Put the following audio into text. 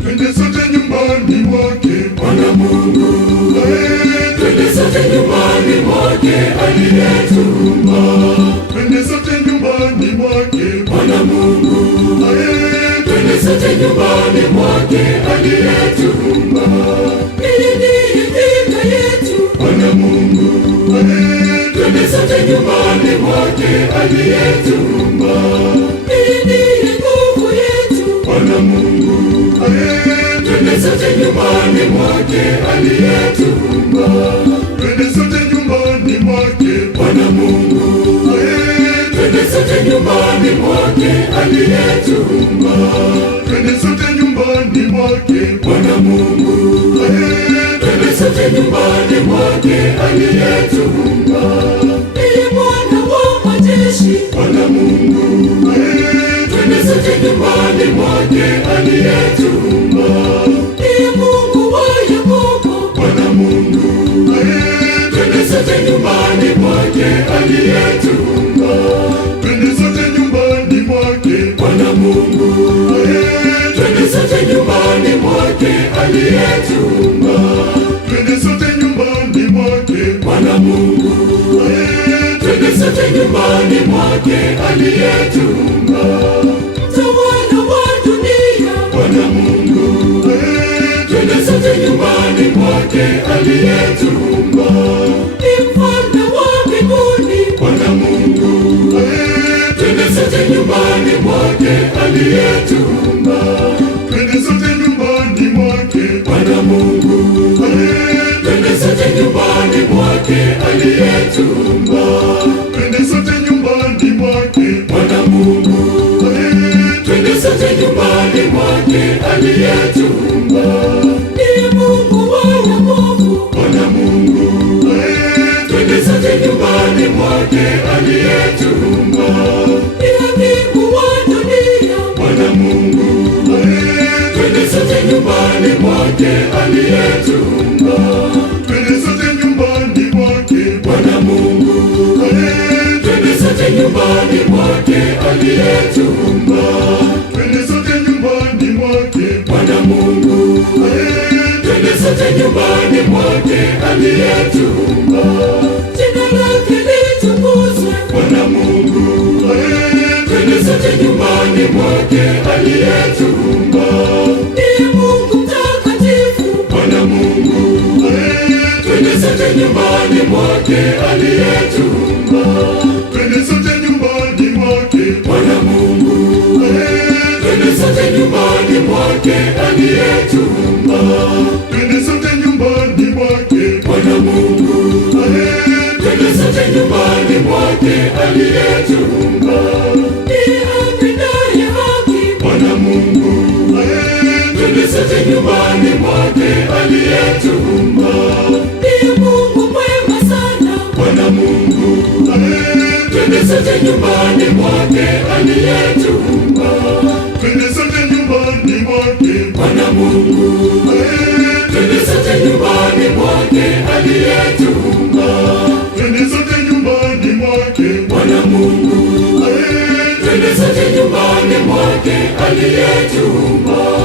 Twende sote nyumbani mwake Bwana Mungu, twende sote nyumbani mwake aliyetuumba. Twende sote nyumbani mwake Bwana Mungu, twende sote nyumbani mwake aliyetuumba. Yeye ndiye kinga yetu Bwana Mungu, twende sote nyumbani mwake aliyetuumba. Yeye ndiye nguvu yetu Bwana Mungu, twende sote nyumbani mwake aliyetuumba. Twende sote nyumbani mwake Bwana Mungu, twende sote nyumbani mwake aliyetuumba. Twende sote nyumbani mwake Bwana Mungu, twende sote nyumbani mwake aliyetuumba. Ndiye Bwana wa majeshi Bwana Mungu, twende sote nyumbani mwake aliyetuumba. Ndiye Mungu wa Yakobo Bwana Mungu, twende sote nyumbani mwake aliyetuumba. Twende sote nyumbani mwake Bwana Mungu, twende sote nyumbani mwake aliyetuumba. Twende sote nyumbani mwake Bwana Mungu, twende sote nyumbani mwake aliyetuumba. Mtawala wa dunia Bwana Mungu, twende sote nyumbani mwake aliyetuumba. Ni mfalme wa mbinguni Bwana Mungu, twende sote nyumbani mwake aliyetuumba. Twende sote nyumbani mwake Bwana Mungu, twende sote nyumbani mwake aliyetuumba. Twende sote nyumbani mwake Bwana Mungu, twende sote nyumbani mwake aliyetuumba. Ndiye Mungu wa Yakobo Bwana Mungu, twende sote nyumbani mwake aliyetuumba. Ndiye Mungu wa dunia Bwana Mungu, twende sote nyumbani mwake aliyetuumba. Twende sote nyumbani mwake Bwana Mungu, twende sote nyumbani mwake aliyetuumba. Twende sote nyumbani mwake Bwana Mungu, twende sote nyumbani mwake aliyetuumba. Jina lake litukuzwe Bwana Mungu, twende sote nyumbani mwake aliyetuumba. Ndiye Mungu mtakatifu Bwana Mungu, twende sote nyumbani mwake aliyetuumba. Twende sote nyumbani mwake Bwana Mungu, twende sote nyumbani mwake aliyetuumba. Twende sote nyumbani mwake Bwana Mungu, twende sote nyumbani mwake aliyetuumba. Ndiye apendaye haki Bwana Mungu, twende sote nyumbani mwake aliyetuumba. Ndiye Mungu mwema sana Bwana Mungu, twende sote nyumbani mwake aliyetuumba. Twende sote nyumbani mwake Bwana Mungu, twende sote nyumbani mwake aliyetuumba. Twende sote nyumbani mwake Bwana Mungu, twende sote nyumbani mwake aliyetuumba.